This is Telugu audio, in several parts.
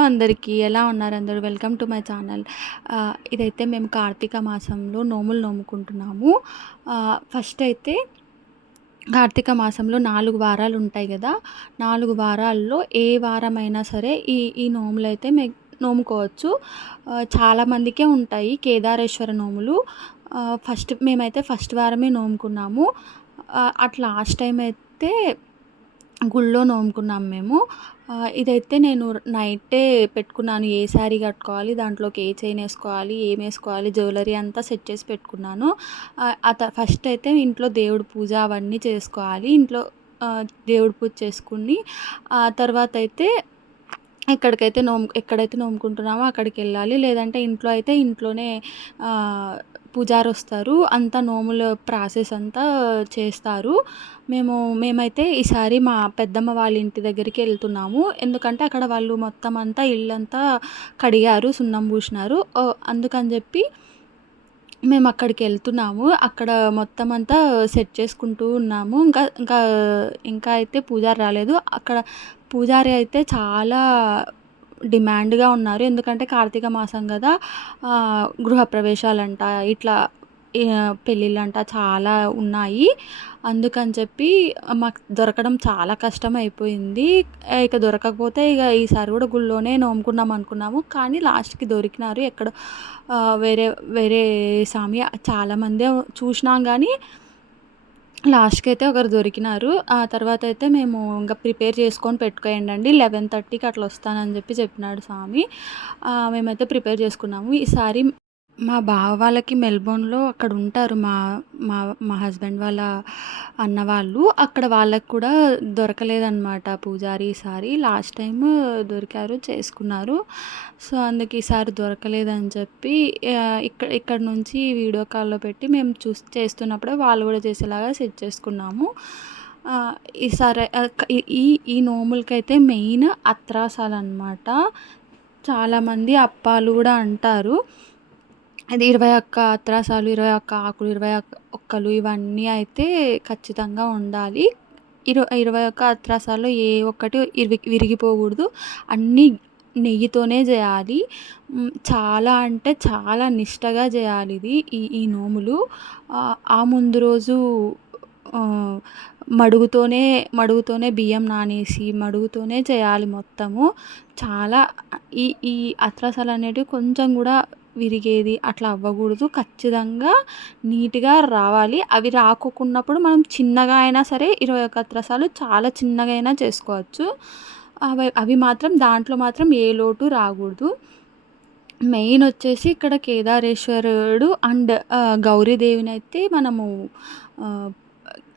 అందరికీ ఎలా ఉన్నారు అందరూ? Welcome to my channel. ఇదైతే మేము కార్తీక మాసంలో నోములు నోముకుంటున్నాము. ఫస్ట్ అయితే కార్తీక మాసంలో 4 వారాలు ఉంటాయి గదా! 4 వారాల్లో ఏ వారమైనా సరే ఈ ఈ నోములైతే నోముకోవచ్చు. చాలామందికే ఉంటాయి కేదారేశ్వర నోములు. మేమైతే ఫస్ట్ వారమే నోముకున్నాము. లాస్ట్ టైం అయితే గుళ్ళో నోముకున్నాం మేము. ఇదైతే నేను నైటే పెట్టుకున్నాను. ఏ శారీ కట్టుకోవాలి, దాంట్లోకి ఏ చైన్ ఏసుకోవాలి, ఏమేసుకోవాలి, జ్యువెలరీ అంతా సెట్ చేసి పెట్టుకున్నాను. ఫస్ట్ అయితే ఇంట్లో దేవుడి పూజ అవన్నీ చేసుకోవాలి. ఇంట్లో దేవుడి పూజ చేసుకుని, ఆ తర్వాత అయితే ఎక్కడైతే నోముకుంటున్నామో అక్కడికెళ్ళాలి. లేదంటే ఇంట్లో అయితే ఇంట్లోనే పూజారొస్తారు. అంతా నోముల ప్రాసెస్ అంతా చేస్తారు. మేమైతే ఈసారి మా పెద్దమ్మ వాళ్ళ ఇంటి దగ్గరికి ఎళ్తున్నాము. ఎందుకంటే అక్కడ వాళ్ళు మొత్తం అంతా ఇల్లంతా కడిగారు, సున్నం పూసినారు. అందుకని చెప్పి మేమక్కడికెళ్తున్నాము. అక్కడ మొత్తం అంతా సెట్ చేసుకుంటూ ఉన్నాము. ఇంకా అయితే పూజారి రాలేదు. అక్కడ పూజారి అయితే చాలా డిమాండ్‌గా ఉన్నారు. ఎందుకంటే కార్తీక మాసం గదా! గృహప్రవేశాలంట, ఇట్లా పెళ్ళిళ్ళంట చాలా ఉన్నాయి. అందుకని చెప్పి మాకు దొరకడం చాలా కష్టమైపోయింది. ఇక దొరకకపోతే ఈసారి గూడా గుళ్ళోనే నోముకుందాం అనుకున్నాము. కానీ లాస్ట్‌కి దొరికినారు. ఎక్కడో వేరే వేరే స్వామి చాలామందే చూసినాం గానీ లాస్ట్‌కైతే ఒకరు దొరికినారు. ఆ తర్వాతయితే మేము ఇంక ప్రిపేర్ చేసుకొని పెట్టుకోండండి. 11:30కి అట్లా వస్తానని చెప్పినాడు స్వామి. మేమైతే ప్రిపేర్ చేసుకున్నాము. ఈసారి మా బావ వాళ్ళకి మెల్బోర్న్‌లో అక్కడుంటారు. మా మా మా హస్బెండ్ వాళ్ళ అన్న వాళ్ళు. అక్కడ వాళ్ళకి కూడా దొరకలేదనమాట పూజారి ఈసారి. లాస్ట్ టైమ్ దొరికారు, చేసుకున్నారు. సో, అందుకు ఈసారి దొరకలేదని చెప్పి ఇక్కడి నుంచి వీడియో కాల్‌లో పెట్టి మేము చేస్తున్నప్పుడే వాళ్ళు కూడా చేసేలాగా సెట్ చేసుకున్నాము. ఈసారి ఈ నోములకైతే మెయిన్ అత్రాసాలనమాట. చాలామంది అప్పాలు కూడా అంటారు. అది 21 అత్రాసాలు, 21 ఆకులు, 21 ఒక్కలు ఇవన్నీ అయితే ఖచ్చితంగా ఉండాలి. 21 అత్రాసాల్లో ఏ ఒక్కటి విరిగిపోకూడదు. అన్నీ నెయ్యితోనే జేయాలి. చాలా అంటే చాలా నిష్టగా జేయాలిది ఈ నోములు. ఆ ముందు రోజు ఆహ్, మడుగుతోనే బియ్యం నానేసి, మడుగుతోనే చేయాలి మొత్తము. చాలా ఈ ఈ అత్రసాలనేటివి కొంచెం గూడా విరిగేది అట్లా అవ్వకూడదు. ఖచ్చితంగా నీట్‌గా రావాలి. అవి రాకోకున్నప్పుడు మనం చిన్నగా అయినా సరే 21 అత్రసాలు చాలా చిన్నగా అయినా చేసుకోవచ్చు. అవి మాత్రం దాంట్లో మాత్రం ఏ లోటు రాగూడదు. మెయిన్ వచ్చేసి ఇక్కడ కేదారేశ్వరుడు అండ్ గౌరీదేవినైతే మనము ఆహ్,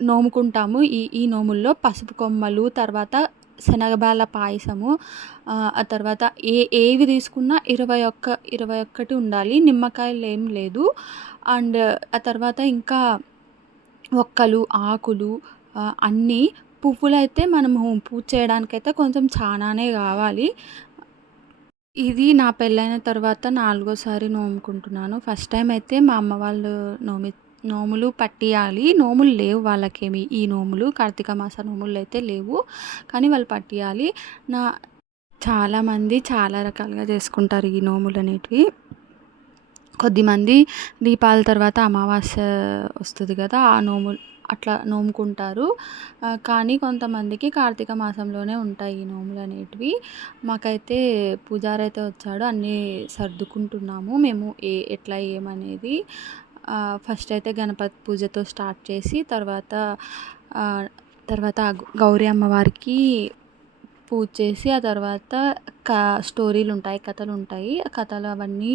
నోముకుంటాము. ఈ నోముల్లో పసుపు కొమ్మలు, తర్వాత శనగబాల పాయసము, ఆ తర్వాత ఏవి తీసుకున్నా 21 ఉండాలి. నిమ్మకాయలేం లేదు. అండ్ ఆ తర్వాత ఇంకా ఒక్కలు, ఆకులు, అన్నీ పువ్వులైతే మనము పూజ చేయడానికైతే కొంచెం చానానే గావాలి. ఇది నా పెళ్ళైన తర్వాత 4గోసారి నోముకుంటున్నాను. ఫస్ట్ టైమ్ అయితే మా అమ్మ వాళ్ళు నోములు పట్టియాలి. నోములు లేవు వాళ్ళకేమి. ఈ నోములు కార్తీక మాస నోములైతే లేవు. కానీ వాళ్ళు పట్టియాలి. నా చాలామంది చాలా రకాలుగా చేసుకుంటారు ఈ నోములనేటివి. కొద్దిమంది దీపాల తర్వాత అమావాస్య వస్తది గదా! ఆ నోములు అట్లా నోముకుంటారు. కానీ కొంతమందికి కార్తీక మాసంలోనే ఉంటాయి ఈ నోములనేటివి. మాకైతే పూజారైతే వచ్చాడు. అన్నీ సర్దుకుంటున్నాము మేము ఎట్లా ఏమనేది. ఫస్ట్ అయితే గణపతి పూజతో స్టార్ట్ చేసి తర్వాత గౌరీ అమ్మవారికి పూజ చేసి, ఆ తర్వాత స్టోరీలుంటాయి, కథలుంటాయి. ఆ కథలు అవన్నీ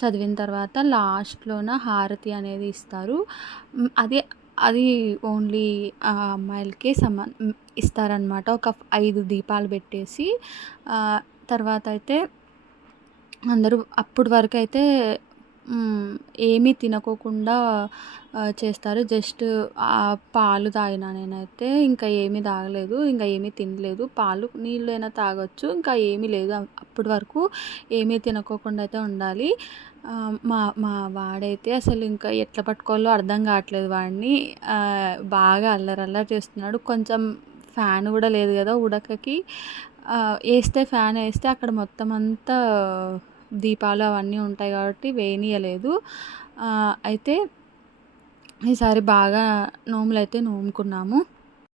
చదివిన తర్వాత లాస్ట్‌లోన హారతి అనేది ఇస్తారు. అది ఓన్లీ అమ్మాయిలకే ఇస్తారనమాట. ఒక 5 దీపాలు పెట్టేసి తర్వాత అయితే అందరూ అప్పటి వరకైతే ఏమీ తినకోకుండా చేస్తారు. జస్ట్ పాలు తాగినా నేనైతే. ఇంకా ఏమీ తాగలేదు. ఇంకా ఏమీ తినలేదు. పాలు, నీళ్ళైనా తాగొచ్చు. ఇంకా ఏమీ లేదు. అప్పటి వరకు ఏమీ తినకోకుండా అయితే ఉండాలి. మా మా వాడైతే అసలు ఇంకా ఎట్లా పట్టుకోవాలో అర్థం కావట్లేదు వాడిని. బాగా అల్లరి చేస్తున్నాడు. కొంచెం ఫ్యాన్ కూడా లేదు కదా ఉడకకి. ఏస్తే ఫ్యాన్ ఏస్తే అక్కడ మొత్తం అంతా దీపాలు అవన్నీ ఉంటాయి కాబట్టి వేయనీయలేదు. అయితే ఈసారి బాగా నోములైతే నోముకున్నాము.